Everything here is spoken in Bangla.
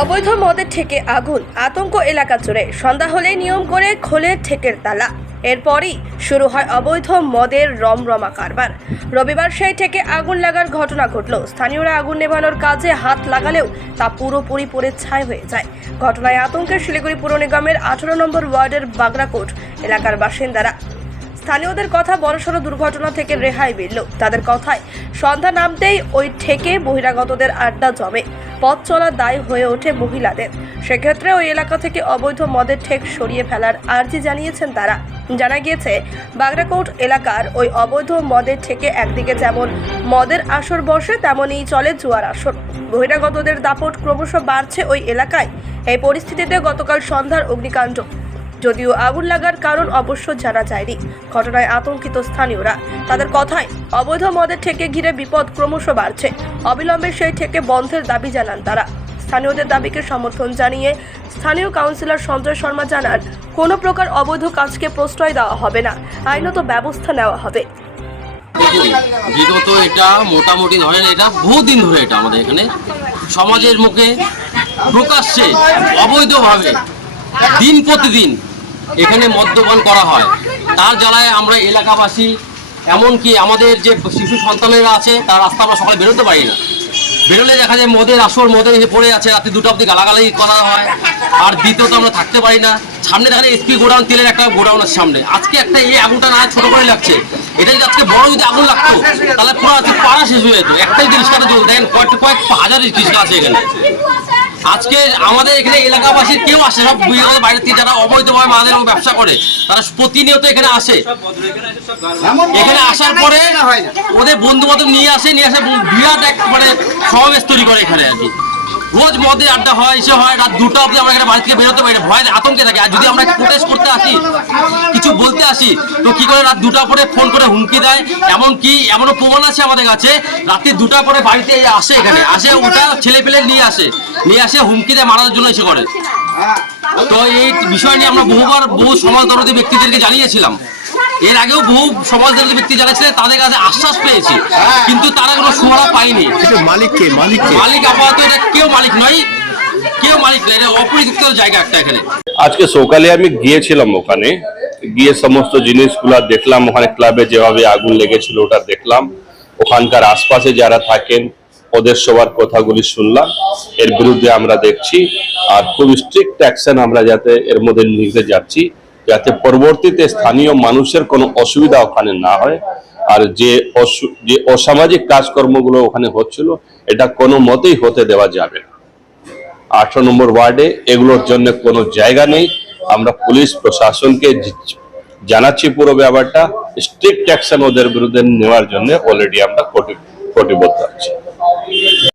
অবৈধ মদের ঠেকে আগুন, আতঙ্ক এলাকা জুড়ে। সন্ধ্যা হলে নিয়ম করে খোলে ঠেকের তালা। এরপরই শুরু হয় অবৈধ মদের রমরমা কারবার। রবিবার সেই ঠেকে আগুন লাগার ঘটনা ঘটল। স্থানীয়রা আগুন নেভানোর কাজে হাত লাগালেও তা পুরোপুরি পুড়ে ছাই হয়ে যায়। ঘটনায় আতঙ্কে শিলিগুড়ি পুর নিগমের 18 নম্বর ওয়ার্ডের বাগরাকোট এলাকার বাসিন্দারা। স্থানীয়দের কথা, বড়সড় দুর্ঘটনা থেকে রেহাই মিলল। তাদের কথায় সন্ধ্যা নামতেই ওই ঠেকে বহিরাগতদের আড্ডা জমে। পথ চলা দায় হয়ে ওঠে মহিলাদের। সেক্ষেত্রে ওই এলাকা থেকে অবৈধ মদের ঠেক সরিয়ে ফেলার আর্জি জানিয়েছেন তারা। জানা গিয়েছে, বাগরাকোট এলাকার ওই অবৈধ মদের ঠেকে একদিকে যেমন মদের আসর বসে, তেমনই চলে জুয়ার আসর। বহিরাগতদের দাপট ক্রমশ বাড়ছে ওই এলাকায়। এই পরিস্থিতিতে গতকাল সন্ধ্যার অগ্নিকাণ্ড। যদিও আগুন লাগার কারণ অবশ্য জানা যায়নি। ঘটনায় আতঙ্কিত স্থানীয়রা। তাদের কথায় অবৈধ মদের ঠেকে ঘিরে বিপদ ক্রমশ বাড়ছে। অবিলম্বে সেই ঠেকে বন্ধের দাবি জানান তারা। স্থানীয়দের দাবিকে সমর্থন জানিয়ে স্থানীয় কাউন্সিলর সঞ্জয় শর্মা জানান, কোনো প্রকার অবৈধ কাজকে প্রশ্রয় দেওয়া হবে না, আইনত ব্যবস্থা নেওয়া হবে। বিগত এটা মোটামুটি ধরেন এটা বহুদিন ধরে এটা আমাদের এখানে সমাজের মুখে প্রকাশ্যে অবৈধভাবে দিন প্রতিদিন এখানে মদ্যপান করা হয়। তার জ্বালায় আমরা এলাকাবাসী, এমনকি আমাদের যে শিশু সন্তানেরা আছে, তার রাস্তা আমরা সকালে বেরোতে পারি না। বেরোলে দেখা যায় মদের আসর, মদের এসে পড়ে আছে, রাতে 2টা অবধি গালাগালি করা হয়। আর দ্বিতীয়ত আমরা থাকতে পারি না। সামনে দেখা যায় এসপি গোডাউন, তেলের একটা গোডাউনের সামনে আজকে একটা এই আগুনটা না ছোট করে লাগছে। এটা যদি আজকে বড় যদি আগুন লাগতো তাহলে পুরো আজকে পাড়া শেষ হয়ে যেত। একটাই রিক্সাটা চলতে দেখেন কয়েক হাজার রিক্সা আছে এখানে। আজকে আমাদের এখানে এলাকাবাসীর কেউ আসে, সব বাইরে থেকে যারা অবৈধভাবে মাদের ব্যবসা করে তারা প্রতিনিয়ত এখানে আসে। এখানে আসার পরে ওদের বন্ধু বান্ধব নিয়ে আসে বিরাট এক মানে সমাবেশ তৈরি করে এখানে আর কি। রোজ মদে আড্ডা হয়, এসে হয় রাত 2টা অবধি আমরা এখানে বাড়ি থেকে বেরোতে পারি না, ভয় আতঙ্কে থাকে। আর যদি আমরা প্রোটেস্ট করতে আসি, কিছু বলতে আসি, তো কি করে রাত 2টা পরে ফোন করে হুমকি দেয়। এমনও প্রমাণ আছে আমাদের কাছে, রাত্রি 2টা পরে বাড়িতে আসে, এখানে আসে ওটা ছেলে পেলে নিয়ে আসে হুমকি দেয়, মারার জন্য এসে করে। তো এই বিষয় নিয়ে আমরা বহু সমাজদরদী ব্যক্তিদেরকে জানিয়েছিলাম। এর আগেও বহু সমাজদরদী ব্যক্তি জানিয়েছিলেন, তাদের কাছে আশ্বাস পেয়েছি, কিন্তু তারা কোনো সুরা পায়নি। মালিক আপাতত এটা কেউ মালিক নয়, এটা অপরিচিত জায়গা একটা এখানে। আজকে সকালে আমি গিয়েছিলাম, ওখানে গিয়ে সমস্ত জিনিসগুলা দেখলাম। ওখানে ক্লাবে যেভাবে আগুন লেগেছিল ওটা দেখলাম। ওখানকার আশপাশে যারা থাকেন ওদের সবার কথাগুলি শুনলাম। এর বিরুদ্ধে আমরা দেখছি আর খুব স্ট্রিক্ট অ্যাকশন আমরা যাতে এর মধ্যে নিতে যাচ্ছি, যাতে পরবর্তীতে স্থানীয় মানুষের কোনো অসুবিধা ওখানে না হয়। আর যে অসামাজিক কাজকর্মগুলো ওখানে হচ্ছিল, এটা কোনো মতেই হতে দেওয়া যাবে না। 18 নম্বর ওয়ার্ডে এগুলোর জন্য কোনো জায়গা নেই। আমরা পুলিশ প্রশাসনকে জানাচ্ছি পুরো ব্যাপারটা, স্ট্রিক্ট অ্যাকশন ওদের বিরুদ্ধে নেওয়ার জন্য অলরেডি আমরা কটিবদ্ধ আছি।